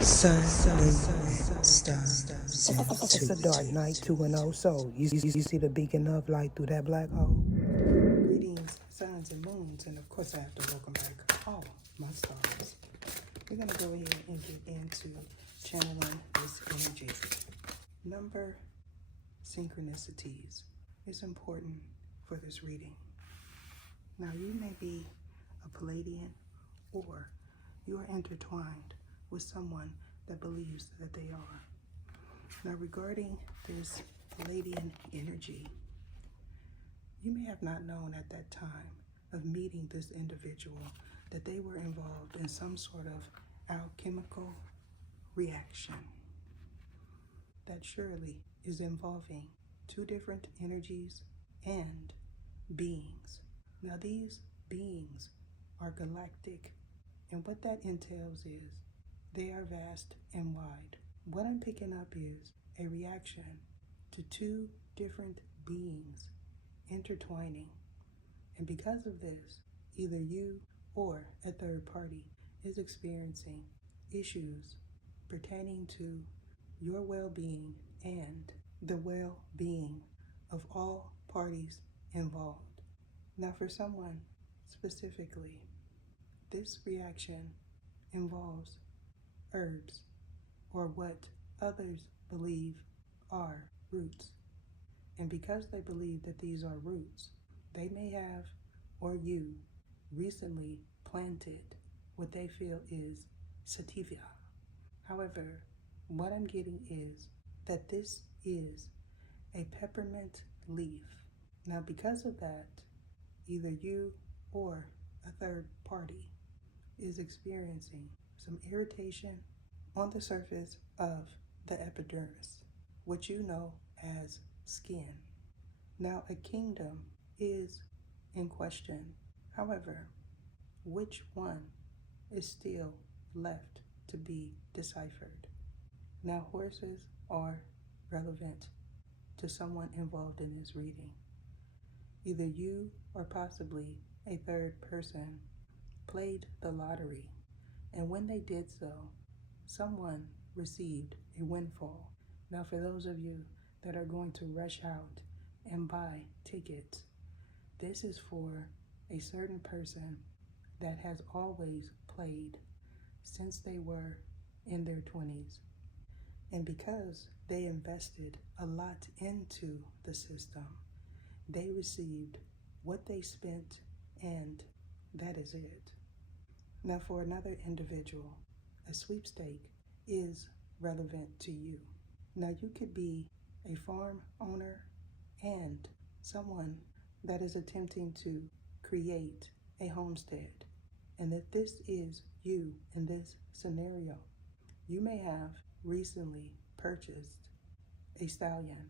Sun, moon, stars. It's a dark night, 2-0 soul. You see the beacon of light through that black hole. Greetings, suns and moons, and of course I have to welcome back all my stars. We're going to go ahead and get into channeling this energy. Number synchronicities is important for this reading. Now you may be a Palladian or you are intertwined with someone that believes that they are. Now regarding this Palladian energy, you may have not known at that time of meeting this individual that they were involved in some sort of alchemical reaction that surely is involving two different energies and beings. Now these beings are galactic, and what that entails is they are vast and wide. What I'm picking up is a reaction to two different beings intertwining. And because of this, either you or a third party is experiencing issues pertaining to your well-being and the well-being of all parties involved. Now for someone specifically, this reaction involves herbs, or what others believe are roots. And because they believe that these are roots, they may have, or you, recently planted what they feel is sativa. However, what I'm getting is that this is a peppermint leaf. Now because of that, either you or a third party is experiencing some irritation on the surface of the epidermis, which you know as skin. Now a kingdom is in question. However, which one is still left to be deciphered? Now horses are relevant to someone involved in this reading. Either you or possibly a third person played the lottery, and when they did so, someone received a windfall. Now for those of you that are going to rush out and buy tickets, this is for a certain person that has always played since they were in their 20s. And because they invested a lot into the system, they received what they spent, and that is it. Now for another individual, a sweepstake is relevant to you. Now you could be a farm owner and someone that is attempting to create a homestead, and that this is you in this scenario. You may have recently purchased a stallion,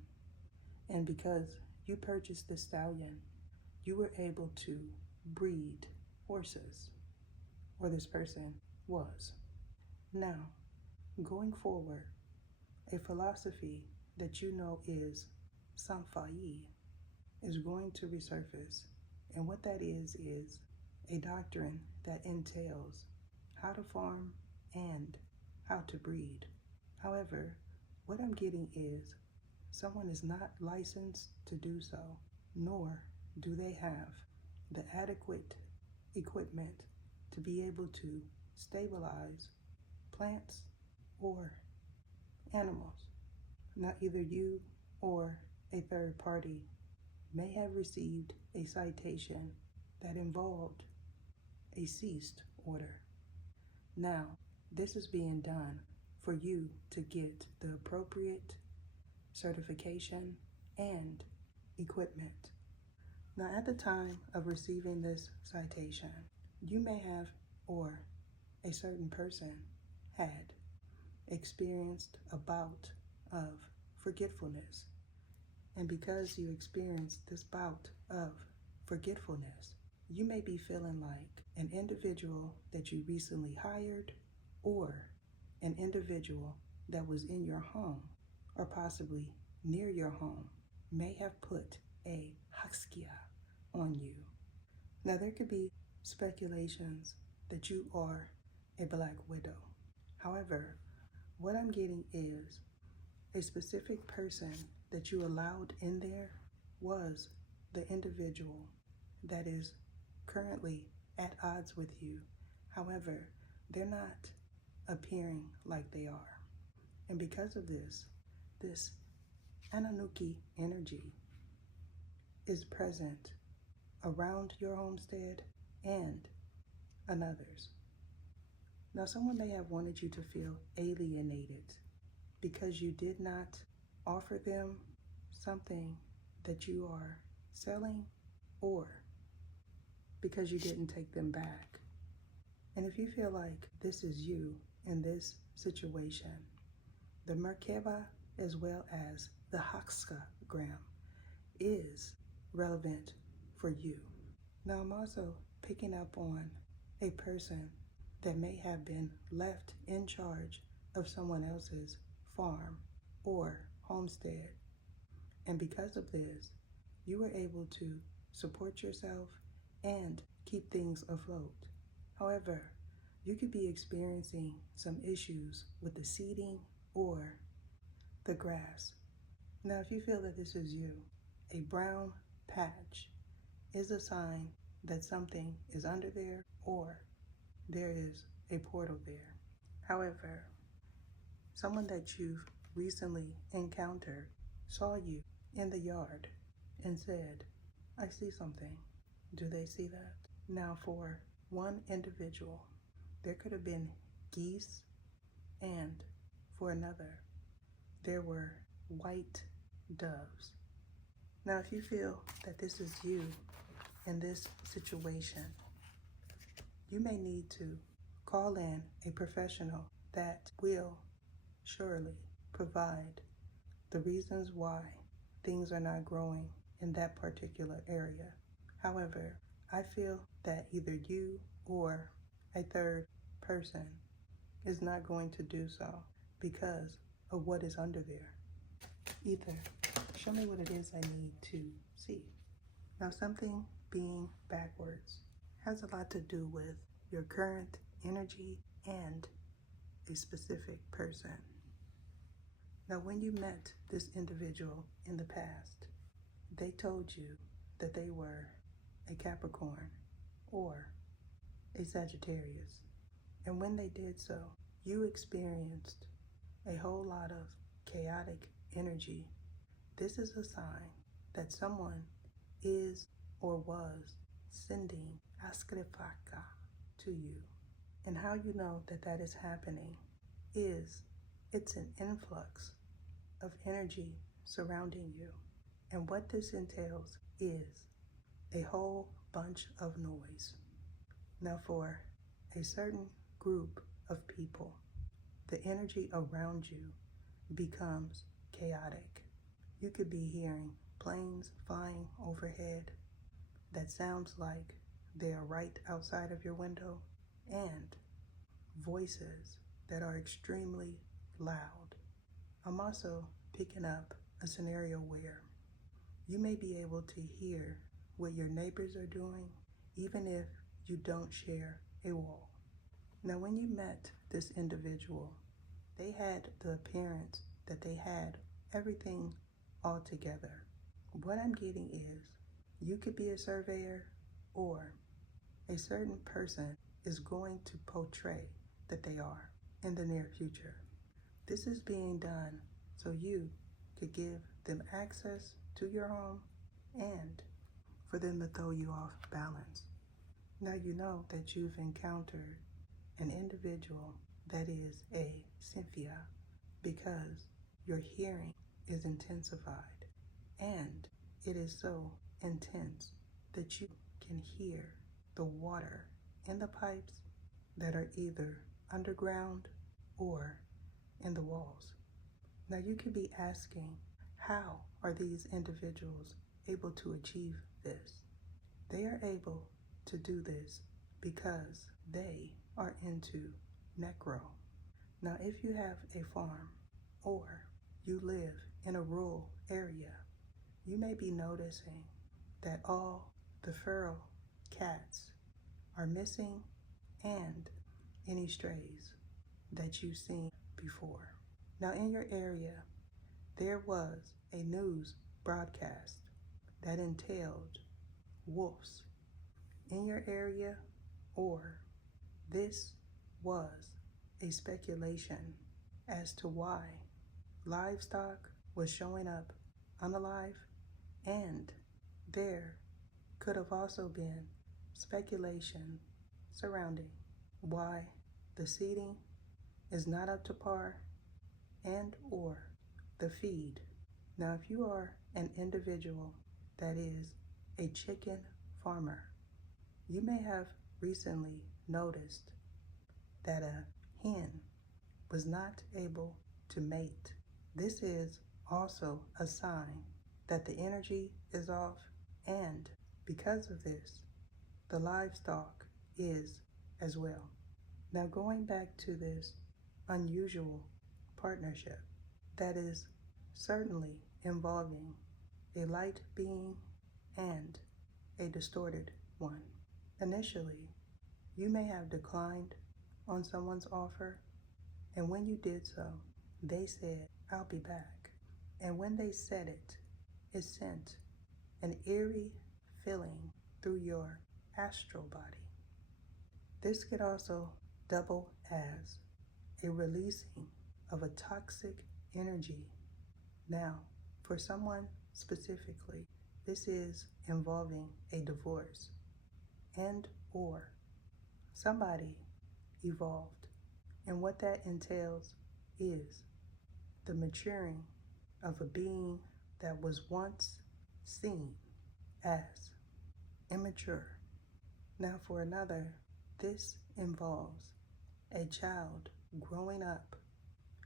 and because you purchased the stallion, you were able to breed horses, or this person was. Now, going forward, a philosophy that you know is Samfayi is going to resurface. And what that is a doctrine that entails how to farm and how to breed. However, what I'm getting is someone is not licensed to do so, nor do they have the adequate equipment to be able to stabilize plants or animals. Now either you or a third party may have received a citation that involved a ceased order. Now, this is being done for you to get the appropriate certification and equipment. Now, at the time of receiving this citation, you may have, or a certain person had, experienced a bout of forgetfulness. And because you experienced this bout of forgetfulness, you may be feeling like an individual that you recently hired, or an individual that was in your home or possibly near your home may have put a haskia on you. Now there could be speculations that you are a black widow. However, what I'm getting is a specific person that you allowed in there was the individual that is currently at odds with you. However, they're not appearing like they are. And because of this Anunnaki energy is present around your homestead and another's. Now, someone may have wanted you to feel alienated because you did not offer them something that you are selling, or because you didn't take them back. And if you feel like this is you in this situation, the Merkaba as well as the Hexagram is relevant for you. Now, I'm also picking up on a person that may have been left in charge of someone else's farm or homestead. And because of this, you were able to support yourself and keep things afloat. However, you could be experiencing some issues with the seeding or the grass. Now, if you feel that this is you, a brown patch is a sign that something is under there or there is a portal there. However, someone that you've recently encountered saw you in the yard and said, I see something. Do they see that? Now, for one individual, there could have been geese, and for another, there were white doves. Now, if you feel that this is you in this situation, you may need to call in a professional that will surely provide the reasons why things are not growing in that particular area. However, I feel that either you or a third person is not going to do so because of what is under there. Either show me what it is I need to see. Now, something being backwards has a lot to do with your current energy and a specific person. Now, when you met this individual in the past, they told you that they were a Capricorn or a Sagittarius. And when they did so, you experienced a whole lot of chaotic energy. This is a sign that someone is or was sending Askrifaka to you. And how you know that that is happening is it's an influx of energy surrounding you. And what this entails is a whole bunch of noise. Now, for a certain group of people, the energy around you becomes chaotic. You could be hearing planes flying overhead that sounds like they are right outside of your window, and voices that are extremely loud. I'm also picking up a scenario where you may be able to hear what your neighbors are doing, even if you don't share a wall. Now, when you met this individual, they had the appearance that they had everything all together. What I'm getting is you could be a surveyor, or a certain person is going to portray that they are in the near future. This is being done so you could give them access to your home and for them to throw you off balance. Now you know that you've encountered an individual that is a Cynthia because your hearing is intensified, and it is so intense that you can hear the water in the pipes that are either underground or in the walls. Now you could be asking, how are these individuals able to achieve this? They are able to do this because they are into necro. Now, if you have a farm or you live in a rural area, you may be noticing that all the feral cats are missing, and any strays that you've seen before. Now, in your area, there was a news broadcast that entailed wolves in your area, or this was a speculation as to why livestock was showing up unalive, and there could have also been speculation surrounding why the seeding is not up to par and or the feed. Now, if you are an individual that is a chicken farmer, you may have recently noticed that a hen was not able to mate. This is also a sign that the energy is off, and because of this, the livestock is as well. Now, going back to this unusual partnership that is certainly involving a light being and a distorted one. Initially, you may have declined on someone's offer, and when you did so, they said, "I'll be back." And when they said it, it sent an eerie feeling through your astral body. This could also double as a releasing of a toxic energy. Now, for someone specifically, this is involving a divorce and or somebody evolved. And what that entails is the maturing of a being that was once seen as immature. Now, for another, this involves a child growing up.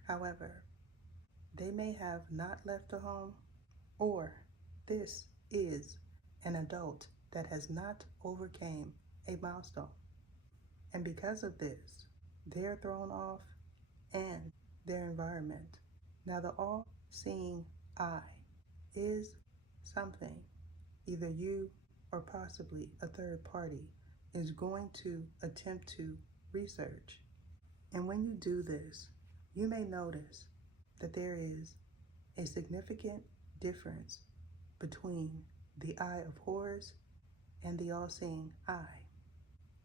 However, they may have not left the home, or this is an adult that has not overcame a milestone. And because of this, they're thrown off and their environment. Now, the all-seeing eye is something either you or possibly a third party is going to attempt to research. And when you do this, you may notice that there is a significant difference between the Eye of Horus and the all-seeing eye.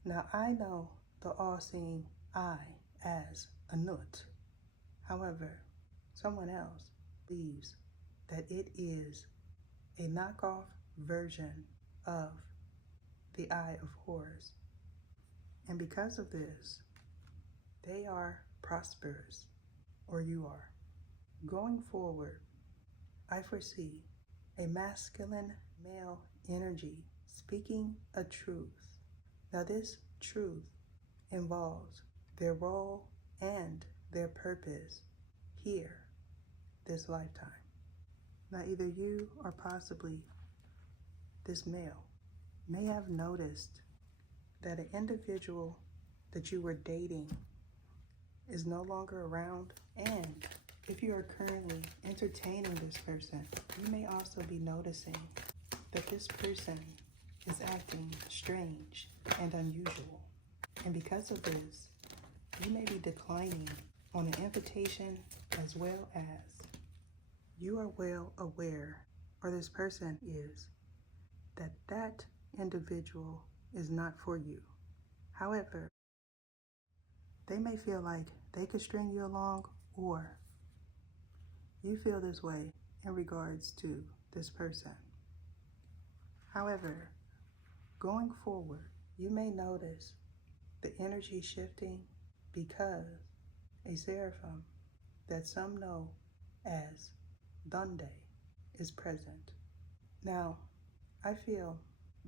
Now, I know the all-seeing eye as Anut. However, someone else believes that it is a knockoff version of the Eye of Horus. And because of this, they are prosperous, or you are. Going forward, I foresee a masculine male energy speaking a truth. Now, this truth involves their role and their purpose here, this lifetime. Now, either you or possibly this male may have noticed that an individual that you were dating is no longer around, and if you are currently entertaining this person, you may also be noticing that this person is acting strange and unusual. And because of this, you may be declining on an invitation, as well as you are well aware, or this person is, that that individual is not for you. However, they may feel like they could string you along, or you feel this way in regards to this person. However, going forward, you may notice the energy shifting because a seraphim that some know as Dande is present. Now, I feel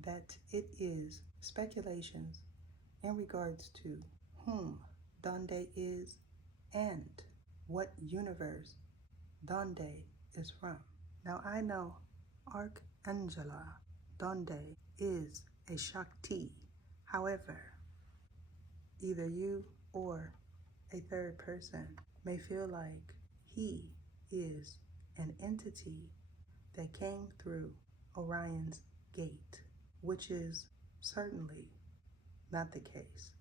that it is speculations in regards to whom Dande is and what universe Dande is from. Now, I know Archangela Dande is a Shakti. However, either you or a third person may feel like he is an entity that came through Orion's gate, which is certainly not the case.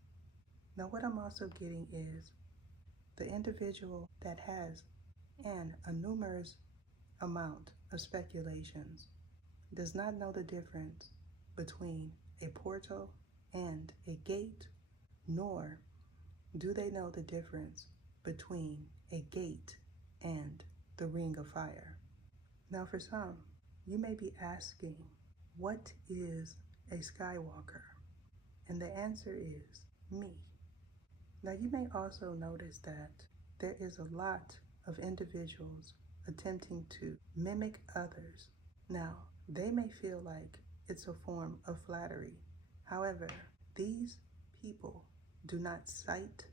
Now, what I'm also getting is the individual that has an numerous amount of speculations does not know the difference between a portal and a gate, nor do they know the difference between a gate and the ring of fire. Now for some, you may be asking, what is a Skywalker? And the answer is me. Now you may also notice that there is a lot of individuals attempting to mimic others. Now, they may feel like it's a form of flattery. However, these people do not cite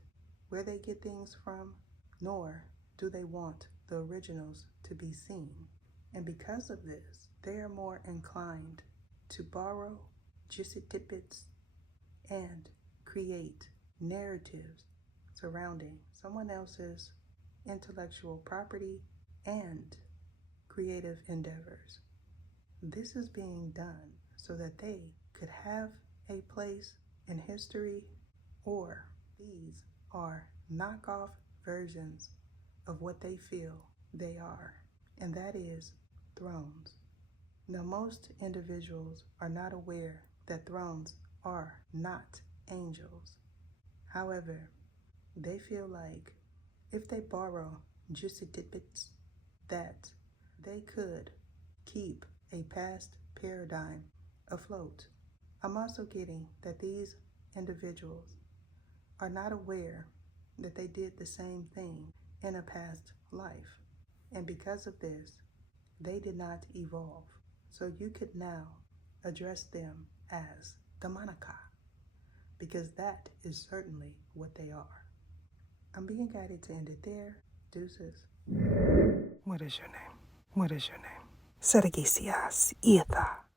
where they get things from, nor do they want the originals to be seen. And because of this, they are more inclined to borrow juicy tidbits and create narratives surrounding someone else's intellectual property and creative endeavors. This is being done so that they could have a place in history, or these are knockoff versions of what they feel they are, and that is thrones. Now, most individuals are not aware that thrones are not angels. However, they feel like if they borrow juicy tidbits, that they could keep a past paradigm afloat. I'm also getting that these individuals are not aware that they did the same thing in a past life. And because of this, they did not evolve. So you could now address them as Damanaka, because that is certainly what they are. I'm being guided to end it there. Deuces. What is your name? What is your name? Sergisias Ietha.